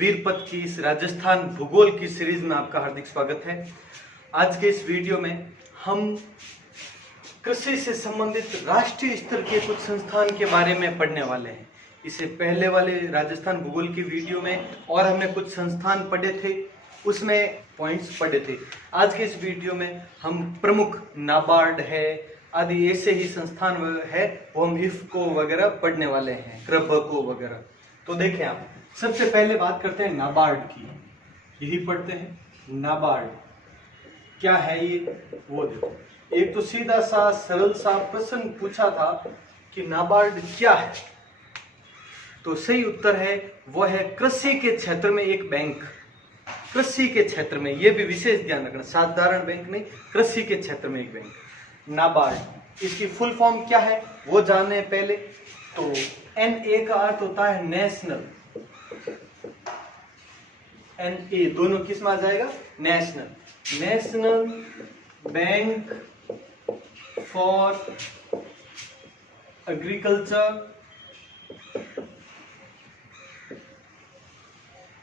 वीरपत की इस राजस्थान भूगोल की सीरीज में आपका हार्दिक स्वागत है। आज के इस वीडियो में हम कृषि से संबंधित राष्ट्रीय स्तर के कुछ संस्थान के बारे में पढ़ने वाले हैं। इससे पहले वाले राजस्थान भूगोल की वीडियो में और हमने कुछ संस्थान पढ़े थे, उसमें पॉइंट्स पढ़े थे। आज के इस वीडियो में हम प्रमुख नाबार्ड है आदि ऐसे ही संस्थान है वो हम इफ्को वगैरह पढ़ने वाले हैं, क्रबको वगैरह। तो देखें, आप सबसे पहले बात करते हैं नाबार्ड की, यही पढ़ते हैं नाबार्ड क्या है ये, वो देखो। एक तो सीधा सा सरल सा प्रश्न पूछा था कि नाबार्ड क्या है, तो सही उत्तर है वो है कृषि के क्षेत्र में एक बैंक। कृषि के क्षेत्र में, ये भी विशेष ध्यान रखना, साधारण बैंक नहीं, कृषि के क्षेत्र में एक बैंक नाबार्ड। इसकी फुल फॉर्म क्या है वो जाने पहले। तो NA का अर्थ होता है नेशनल, NA दोनों किस में आ जाएगा, national. National bank for agriculture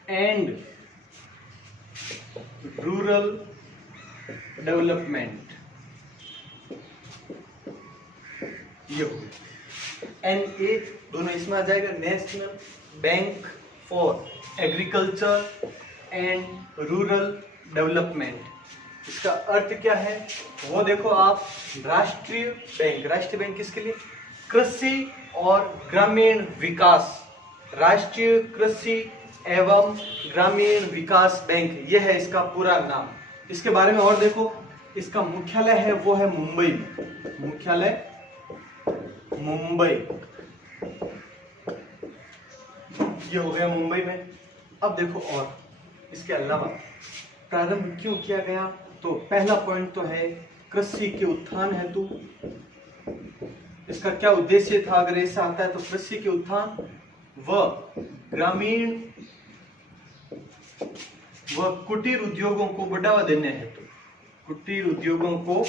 and rural development, ये हो गया। NA दोनों इसमें आ जाएगा, national bank for agriculture and rural development. इसका अर्थ क्या है वो देखो आप। राष्ट्रीय बैंक, राष्ट्रीय बैंक किसके लिए, कृषि और ग्रामीण विकास, राष्ट्रीय कृषि एवं ग्रामीण विकास बैंक, यह है इसका पूरा नाम। इसके बारे में और देखो, इसका मुख्यालय है वो है मुंबई में, मुख्यालय मुंबई, ये हो गया मुंबई में। अब देखो और इसके अलावा प्रारंभ क्यों किया गया, तो पहला पॉइंट तो है कृषि के उत्थान हेतु। इसका क्या उद्देश्य था, अगर ऐसा आता है तो कृषि के उत्थान व ग्रामीण व कुटीर उद्योगों को बढ़ावा देने हेतु, कुटीर उद्योगों को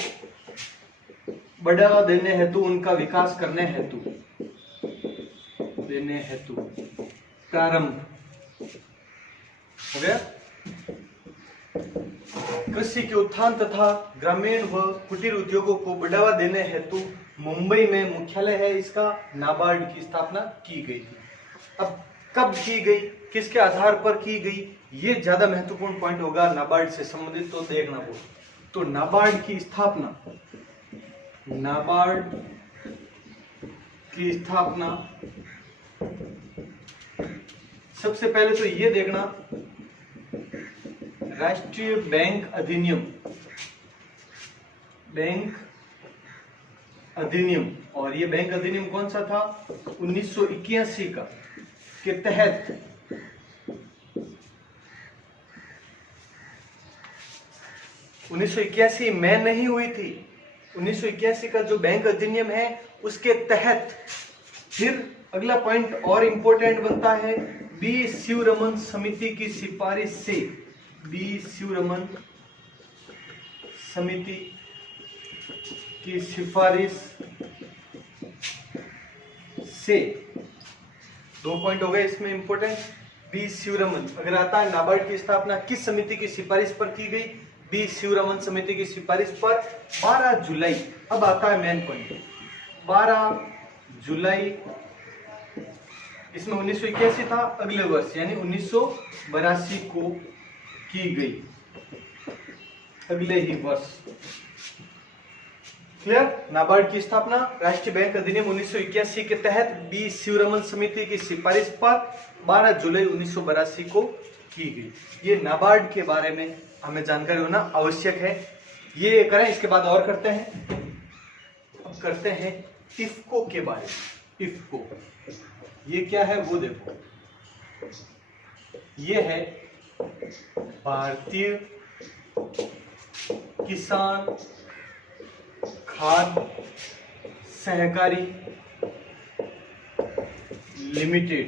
बढ़ावा देने हेतु, उनका विकास करने हेतु, देने हेतु प्रारंभ हो गया। कृषि के उत्थान तथा ग्रामीण व कुटीर उद्योगों को बढ़ावा देने हेतु मुंबई में मुख्यालय है इसका, नाबार्ड की स्थापना की गई। अब कब की गई, किसके आधार पर की गई, ये ज्यादा महत्वपूर्ण पॉइंट होगा नाबार्ड से संबंधित, तो देखना वो। तो नाबार्ड की स्थापना, नाबार्ड की स्थापना सबसे पहले तो ये देखना, राष्ट्रीय बैंक अधिनियम, बैंक अधिनियम, और ये बैंक अधिनियम कौन सा था, 1981 का, के तहत 1981 में नहीं हुई थी, 1981 का जो बैंक अधिनियम है उसके तहत। फिर अगला पॉइंट और इंपॉर्टेंट बनता है, बी शिवरमन समिति की सिफारिश से, बी शिवरमन समिति की सिफारिश से, दो पॉइंट हो गए इसमें इंपॉर्टेंट। बी शिवरमन, अगर आता है नाबार्ड की स्थापना किस समिति की सिफारिश पर की गई, बी शिवरमन समिति की सिफारिश पर 12 जुलाई। अब आता है मेन पॉइंट, 12 जुलाई, इसमें 1981 था, अगले वर्ष यानी 1982 को की गई, अगले ही वर्ष। क्लियर, नाबार्ड की स्थापना राष्ट्रीय बैंक अधिनियम 1981 के तहत बी शिवरमन समिति की सिफारिश पर 12 जुलाई 1982 को की गई। ये नाबार्ड के बारे में हमें जानकारी होना आवश्यक है। ये करें, इसके बाद और करते हैं। अब करते हैं इफ्को के बारे में। इफ्को ये क्या है वो देखो, ये है भारतीय किसान खाद्य सहकारी लिमिटेड।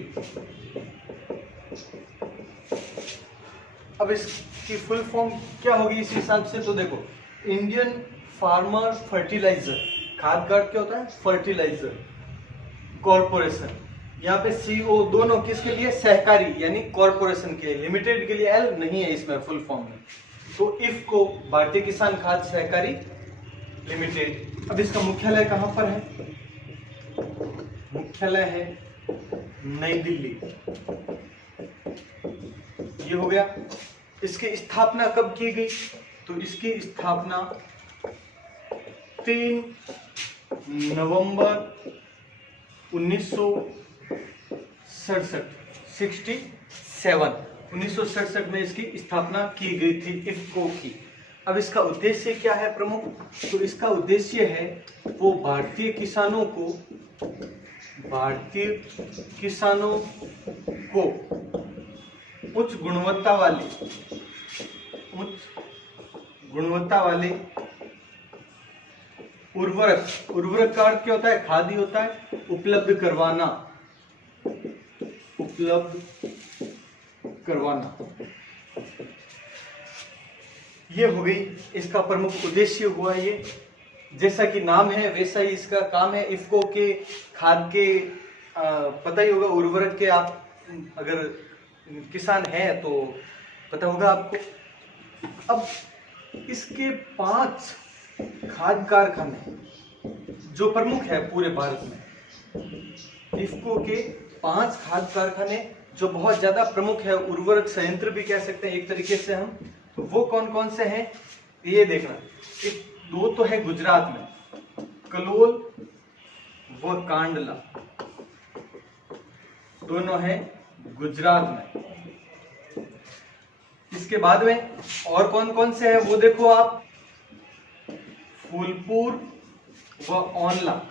अब इसकी फुल फॉर्म क्या होगी इस हिसाब से, तो देखो, इंडियन फार्मर फर्टिलाइजर, खाद का अर्थ क्या होता है, फर्टिलाइजर कॉरपोरेशन, यहाँ पे CO दोनों किसके लिए, सहकारी यानी कॉरपोरेशन के लिए, लिमिटेड के लिए एल नहीं है इसमें फुल फॉर्म में। तो इफको भारतीय किसान खाद्य सहकारी लिमिटेड। अब इसका मुख्यालय कहाँ पर है, मुख्यालय है नई दिल्ली। ये हो गया। इसकी स्थापना कब की गई, तो इसकी स्थापना 3 नवंबर 1967 में इसकी स्थापना की गई थी इफको की। अब इसका उद्देश्य क्या है प्रमुख, तो इसका उद्देश्य है वो भारतीय किसानों को उच्च गुणवत्ता वाले उर्वरक का अर्थ क्या होता है, खाद ही होता है, उपलब्ध करवाना। ये हो गई इसका प्रमुख उद्देश्य हुआ। ये जैसा कि नाम है वैसा ही इसका काम है। इफको के खाद के पता ही होगा, उर्वरक के, आप अगर किसान है तो पता होगा आपको। अब इसके 5 खाद कारखाने जो प्रमुख है पूरे भारत में, इफको के 5 खाद कारखाने जो बहुत ज्यादा प्रमुख है, उर्वरक संयंत्र भी कह सकते हैं एक तरीके से हम, तो वो कौन कौन से हैं ये देखना। 2 तो है गुजरात में, कलोल व कांडला, दोनों हैं गुजरात में। इसके बाद में और कौन कौन से हैं वो देखो आप, फूलपुर व ओनला,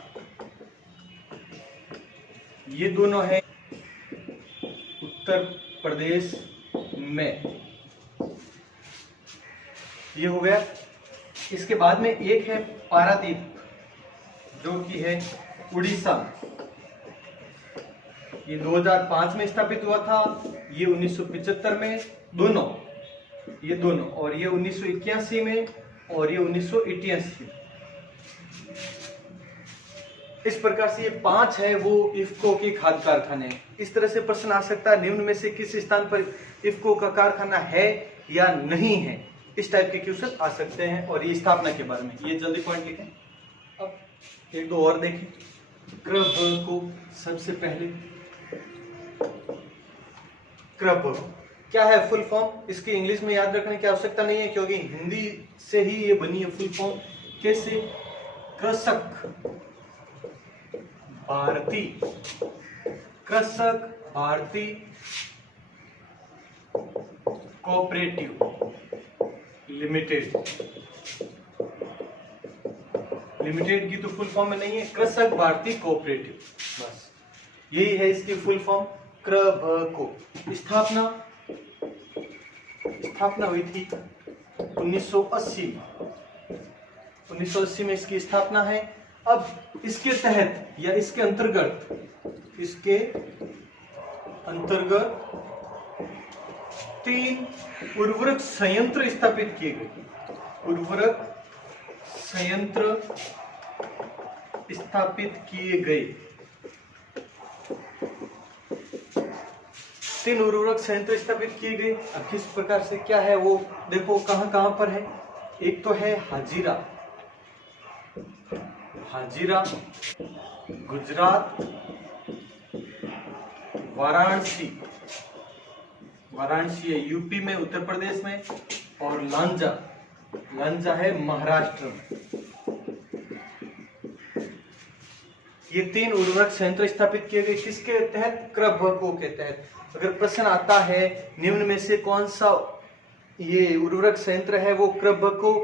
ये दोनों हैं उत्तर प्रदेश में। ये हो गया। इसके बाद में एक है पारादीप जो कि है उड़ीसा, ये 2005 में स्थापित हुआ था, ये 1975 में, ये दोनों, और ये 1981 में और ये 1988। इस प्रकार से ये 5 है वो इफको के खाद कारखाने। इस तरह से प्रश्न आ सकता है, निम्न में से किस स्थान पर इफको का कारखाना है या नहीं है, इस टाइप के क्वेश्चन आ सकते हैं। और ये स्थापना के बारे में ये जल्दी पॉइंट लिखें। अब 1-2 और देखें। क्रब को सबसे पहले, क्रब क्या है फुल फॉर्म, इसकी इंग्लिश में याद रखने की आवश्यकता नहीं है क्योंकि हिंदी से ही ये बनी है फुल फॉर्म। कैसे, कृषक भारती कोऑपरेटिव लिमिटेड की तो फुल फॉर्म में नहीं है, कृषक भारती कोऑपरेटिव, बस यही है इसकी फुल फॉर्म। क्रभको स्थापना हुई थी 1980 में इसकी स्थापना है। अब इसके तहत या इसके अंतर्गत 3 उर्वरक संयंत्र स्थापित किए गए। 3 उर्वरक संयंत्र स्थापित किए गए। अब किस प्रकार से क्या है वो देखो, कहां कहां पर है। एक तो है हाजीरा गुजरात, वाराणसी है यूपी में, उत्तर प्रदेश में, और लांजा है महाराष्ट्र में। ये 3 उर्वरक संयंत्र स्थापित किए गए किसके तहत, क्रभको के तहत। अगर प्रश्न आता है निम्न में से कौन सा ये उर्वरक संयंत्र है वो क्रभको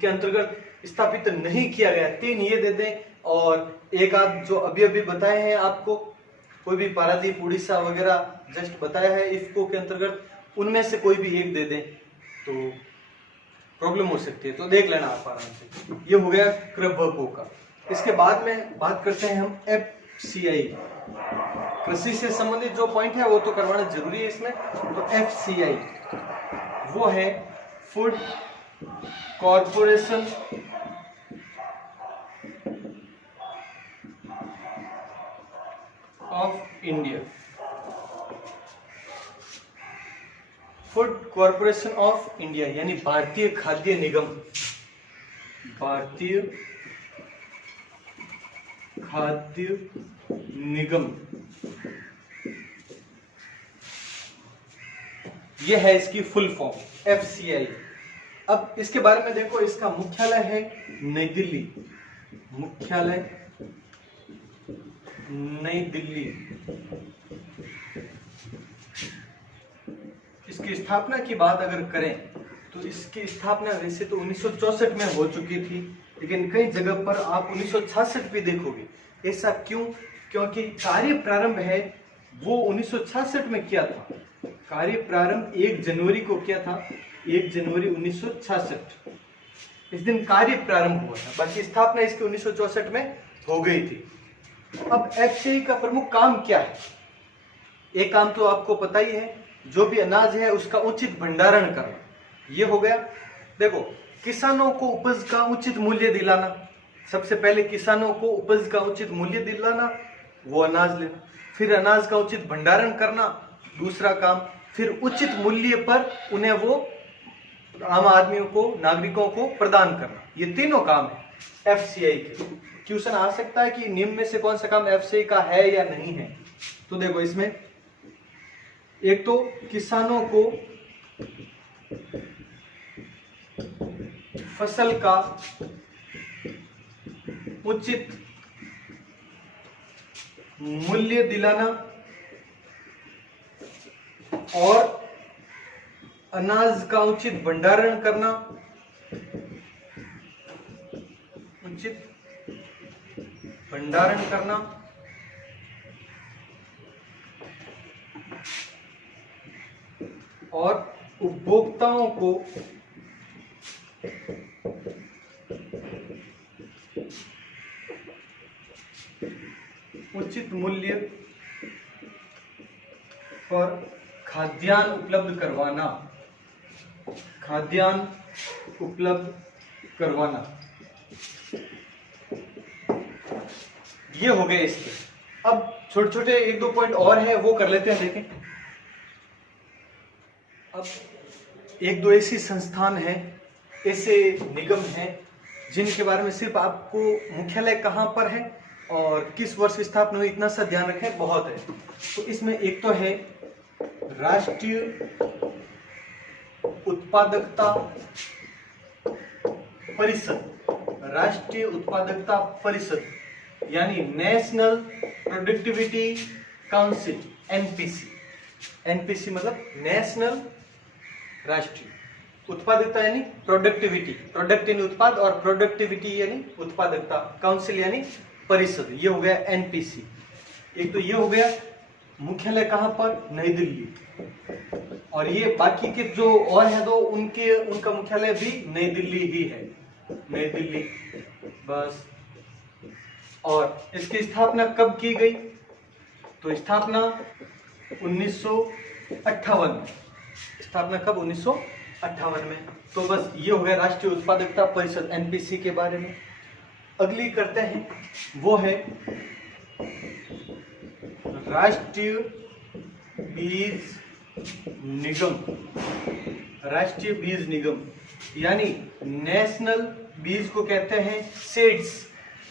के अंतर्गत स्थापित नहीं किया गया, 3 ये दे दें, और एक आध जो अभी अभी बताए हैं आपको, कोई भी पारादीप, उड़ीसा वगैरह जस्ट बताया है इफको के अंतर्गत, उनमें से कोई भी एक दे दें तो प्रॉब्लम हो सकती है, तो देख लेना आप आराम से। ये हो गया क्रभको का। इसके बाद में बात करते हैं हम FCI, कृषि से संबंधित जो पॉइंट है वो तो करवाना जरूरी है इसमें। तो FCI वो है food corporation of India, food corporation of India यानी भारतीय खाद्य निगम, भारतीय खाद्य निगम, यह है इसकी फुल फॉर्म FCI। अब इसके बारे में देखो, इसका मुख्यालय है नई दिल्ली, मुख्यालय नई दिल्ली। इसकी स्थापना की बात अगर करें तो इसकी स्थापना वैसे तो 1964 में हो चुकी थी, लेकिन कई जगह पर आप 1966 भी देखोगे। ऐसा क्यों? क्योंकि कार्य प्रारंभ है वो 1966 में किया था। कार्य प्रारंभ 1 जनवरी को किया था, 1 जनवरी 1966 इस दिन कार्य प्रारंभ हुआ था। बाकी स्थापना इसकी 1964 में हो गई थी। अब FCI का प्रमुख काम क्या है? एक काम तो आपको पता ही है, जो भी अनाज है उसका उचित भंडारण करना, ये हो गया। देखो, किसानों को उपज का उचित मूल्य दिलाना, सबसे पहले किसानों को उपज का उचित मूल्य दिलाना, वो अनाज लेना। फिर अनाज का उचित भंडारण करना, दूसरा काम। फिर उचित मूल्य पर उन्हें वो आम आदमियों को, नागरिकों को प्रदान करना। ये तीनों काम है FCI के। क्वेश्चन आ सकता है कि निम्न में से कौन सा काम FCI का है या नहीं है। तो देखो, इसमें एक तो किसानों को फसल का उचित मूल्य दिलाना और अनाज का उचित भंडारण करना, उचित भंडारण करना और उपभोक्ताओं को उचित मूल्य पर खाद्यान्न उपलब्ध करवाना, खाद्यान्न उपलब्ध करवाना। ये हो गए इसके। अब छोटे छोटे 1-2 पॉइंट और है, वो कर लेते हैं। देखें, अब 1-2 ऐसी संस्थान है, ऐसे निगम हैं जिनके बारे में सिर्फ आपको मुख्यालय कहाँ पर है और किस वर्ष स्थापना हुई इतना सा ध्यान रखें, बहुत है। तो इसमें एक तो है राष्ट्रीय उत्पादकता परिषद, राष्ट्रीय उत्पादकता परिषद यानी national productivity council, NPC। NPC मतलब नेशनल, राष्ट्रीय उत्पादकता यानी प्रोडक्टिविटी, प्रोडक्ट यानी उत्पाद और प्रोडक्टिविटी यानी उत्पादकता, काउंसिल यानी परिषद। ये हो गया NPC। एक तो ये हो गया, मुख्यालय कहाँ पर? नई दिल्ली। और ये बाकी के जो और है तो उनका मुख्यालय भी नई दिल्ली ही है, नई दिल्ली बस। और इसकी स्थापना कब की गई? तो स्थापना 1958 में। स्थापना कब? 1958 में। तो बस ये हो गया राष्ट्रीय उत्पादकता परिषद, NPC के बारे में। अगली करते हैं, वो है राष्ट्रीय बीज निगम, राष्ट्रीय बीज निगम यानी नेशनल बीज को कहते हैं सीड्स,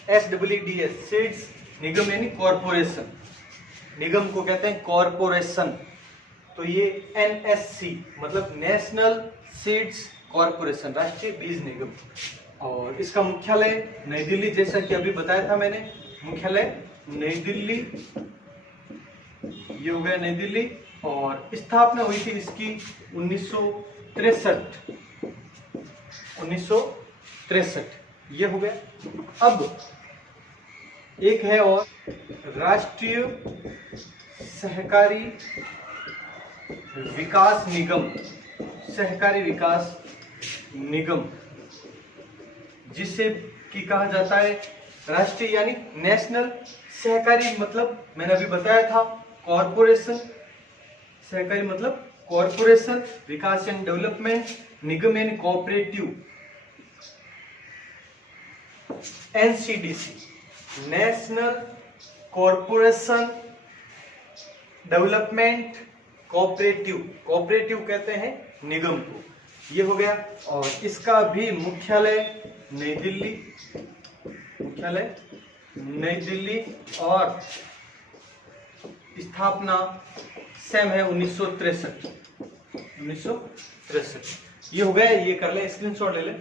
SEEDS, सीड्स निगम यानी कॉरपोरेशन, निगम को कहते हैं कॉरपोरेशन। तो ये NSC मतलब नेशनल सीड्स कॉरपोरेशन, राष्ट्रीय बीज निगम। और इसका मुख्यालय नई दिल्ली, जैसा कि अभी बताया था मैंने, मुख्यालय नई दिल्ली, ये हो गया नई दिल्ली। और स्थापना हुई थी इसकी 1963, ये हो गया। अब एक है और राष्ट्रीय सहकारी विकास निगम, सहकारी विकास निगम, जिसे कि कहा जाता है राष्ट्रीय यानी नेशनल, सहकारी मतलब मैंने अभी बताया था कॉरपोरेशन, सहकारी मतलब कॉरपोरेशन, विकास एंड डेवलपमेंट, निगम यानी cooperative, NCDC, national corporation development cooperative, cooperative कहते हैं निगम को, ये हो गया। और इसका भी मुख्यालय नई दिल्ली, मुख्यालय नई दिल्ली और स्थापना सेम है 1963। 1963 ये हो गया, ये कर ले, स्क्रीनशॉट ले ले।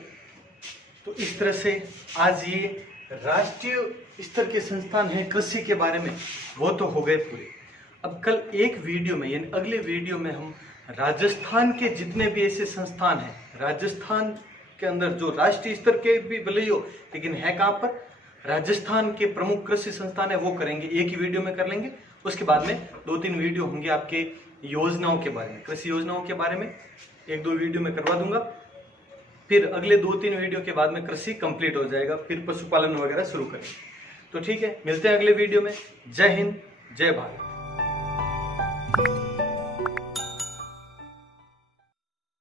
तो इस तरह से आज ये राष्ट्रीय स्तर के संस्थान हैं कृषि के बारे में, वो तो हो गए पूरे। अब कल एक वीडियो में, यानी अगले वीडियो में हम राजस्थान के जितने भी ऐसे संस्थान हैं, राजस्थान के अंदर जो राष्ट्रीय स्तर के भी भले हो लेकिन है कहाँ पर, राजस्थान के प्रमुख कृषि संस्थान है, वो करेंगे, एक ही वीडियो में कर लेंगे। उसके बाद में 2-3 वीडियो होंगे आपके योजनाओं के बारे में, कृषि योजनाओं के बारे में 1-2 वीडियो में करवा दूंगा। फिर अगले 2-3 वीडियो के बाद में कृषि कंप्लीट हो जाएगा, फिर पशुपालन वगैरह शुरू करेंगे। तो ठीक है, मिलते हैं अगले वीडियो में। जय हिंद, जय भारत।